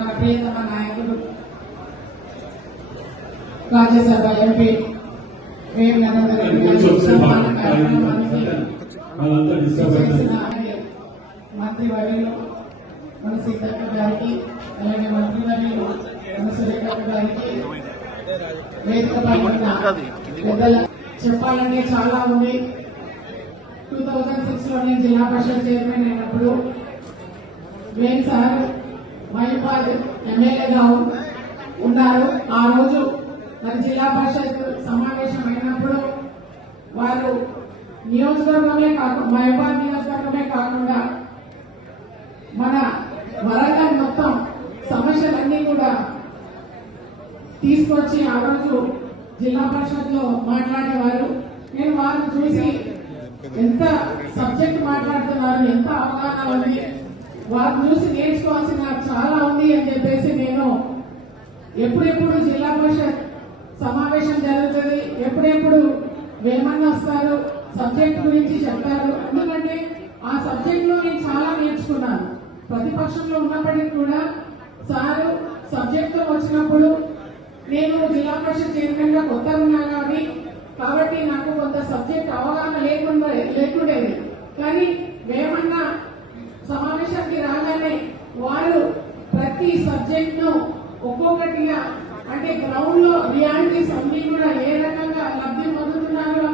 మన ప్రియతమ నాయకుడు రాజ్యసభ ఎంపీ వేం నరేందర్ రెడ్డి మంత్రివర్యులు మన సీతక్క గారికి అలాగే మంత్రివర్యులు మన సురేఖ గారికి వేదికపై పెద్దల చెప్పాలంటే చాలా ఉంది. 2006 లో నేను జిల్లా పరిషత్ చైర్మన్ అయినప్పుడు వేం సార్ మహిపాద్ ఎమ్మెల్యేగా ఉన్నారు. ఆ రోజు మరి జిల్లా పరిషత్ సమావేశం అయినప్పుడు వారు నియోజకవర్గమే కాకుండా మహిపాద్ నియోజకవర్గమే కాకుండా మన వరంగల్ మొత్తం సమస్యలన్నీ కూడా తీసుకొచ్చి ఆ రోజు జిల్లా పరిషత్ లో మాట్లాడేవారు. నేను వారిని చూసి ఎంత సబ్జెక్ట్ మాట్లాడుతున్నారు, ఎంత అవగాహన ఉంది, వారిని చూసి నేర్చుకోవాల్సిన చాలా ఉంది అని చెప్పేసి నేను ఎప్పుడెప్పుడు జిల్లా పరిషత్ సమావేశం జరుగుతుంది, ఎప్పుడెప్పుడు వేమన్న వస్తారు, సబ్జెక్ట్ గురించి చెప్తారు. ఎందుకంటే ఆ సబ్జెక్ట్ లో నేను చాలా నేర్చుకున్నాను. ప్రతిపక్షంలో ఉన్నప్పటికీ కూడా సారు సబ్జెక్ట్ తో వచ్చినప్పుడు నేను జిల్లా పరిషత్ చైర్మన్ గా కొత్త ఉన్నా కాబట్టి నాకు కొంత సబ్జెక్ట్ అవగాహన లేకుండేది. కానీ వేమన్న సమావేశానికి రాగానే వారు ప్రతి సబ్జెక్ట్ ను ఒక్కొక్కటిగా అంటే గ్రౌండ్ లో రియాలిటీస్ అన్ని కూడా ఏ రకంగా లబ్ధి పొందుతున్నారు